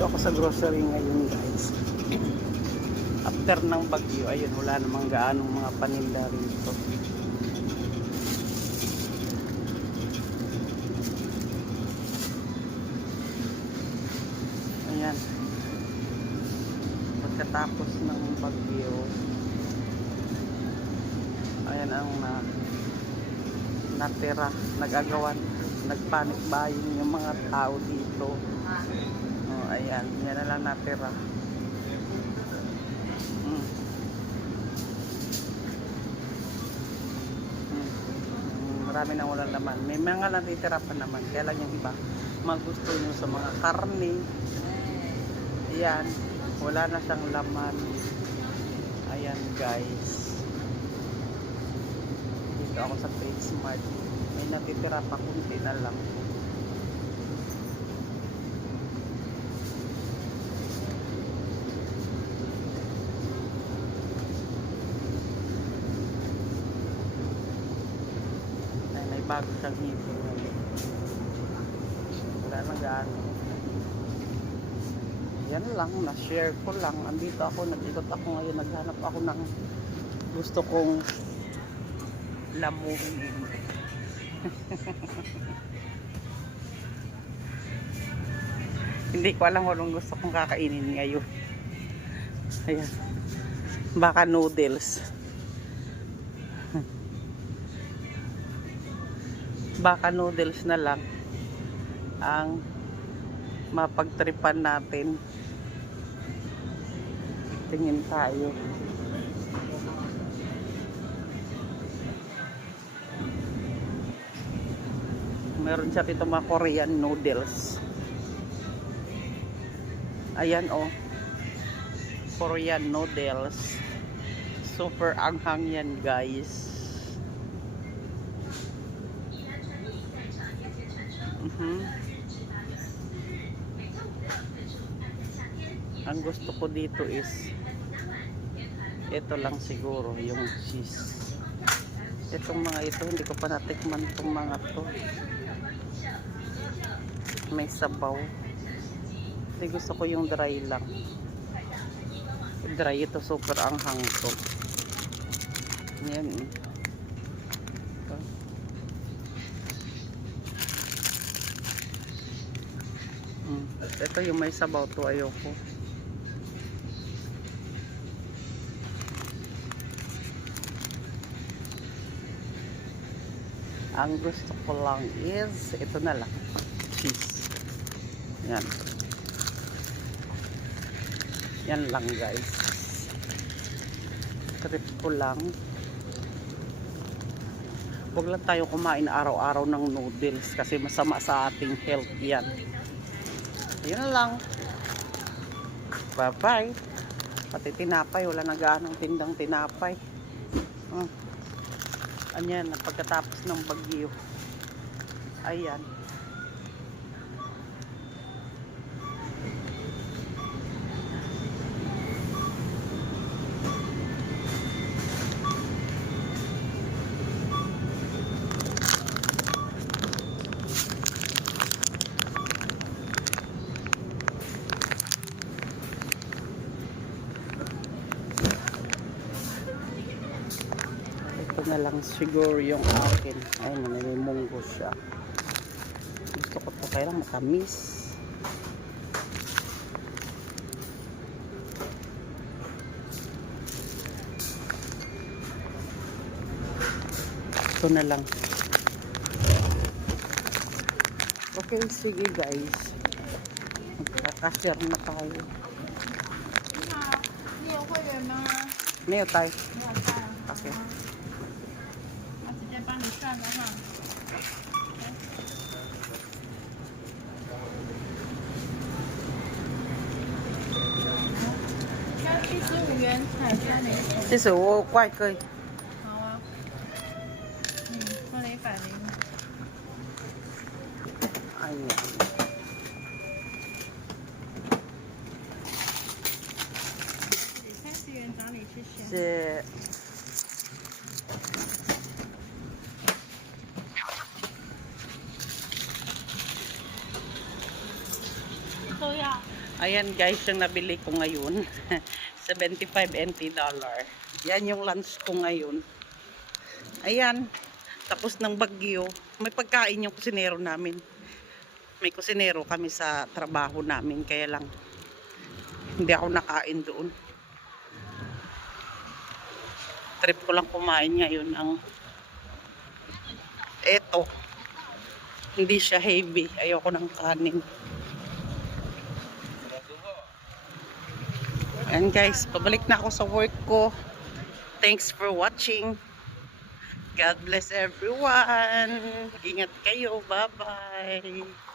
Dito ako sa grocery ngayon, guys. After ng bagyo, ayun, wala namang gaanong mga paninda rito. Ayan. Pagkatapos ng bagyo, ayan ang natira, nag-agawan, nagpanic buying yung mga tao dito. Oh, ayan, yan na lang natira. Marami nang walang laman. May mga natitira pa naman. Kaya lang yung iba, magusto nyo sa mga karne. Ayan, wala na siyang laman. Ayan, guys. Dito ako sa PetSmart. May natitira pa, kunti na lang. Ay, may bago siyang hipon ngayon. Wala na gaano. Yan lang, na-share ko lang. Andito ako, nag-ikot ako ngayon. Naghanap ako ng gusto kong lamunin. Hindi ko alam kung anong gusto kong kakainin ngayon. Ayan. Baka noodles. Baka noodles na lang ang mapagtripan natin. Tingin tayo. Meron siya dito mga Korean noodles. Ayan, oh. Korean noodles. Super anghang yan, guys. Ang gusto ko dito is ito lang siguro, yung cheese. Itong mga ito, hindi ko pa natikman itong mga to. May sabaw. Hindi, gusto ko yung dry lang. Dry ito, super anghang to. Yan. Ito yung may sabaw to, ayoko. Ang gusto ko lang is ito na lang, cheese. Yan. Yan lang, guys. Trip ko lang. Huwag lang tayo kumain araw-araw ng noodles kasi masama sa ating health yan. Yan lang. Bye-bye. Pati tinapay, wala na gaanong tindang tinapay. Ayan, pagkatapos ng bagyo. Ayan. Ito na lang siguro yung akin. Ayun, may munggo siya. Gusto ko ito, kailang matamis. Ito na lang. Okay, sige, guys. Magkakashare na tayo. Mayo tayo. Okay. 帮你算的话，加75元海鲜零食。其实我怪贵。好啊，分了105。哎呀。30元找你去选。是。都要。Ayan guys, yung nabili ko ngayon. 75 NT dollar. Yan yung lunch ko ngayon. Ayan. Tapos ng bagyo. May pagkain yung kusinero namin. May kusinero kami sa trabaho namin. Kaya lang, hindi ako nakain doon. Trip ko lang kumain ngayon ang eto. Hindi siya heavy. Ayoko ng kanin. And guys, pabalik na ako sa work ko. Thanks for watching. God bless everyone. Ingat kayo. Bye-bye.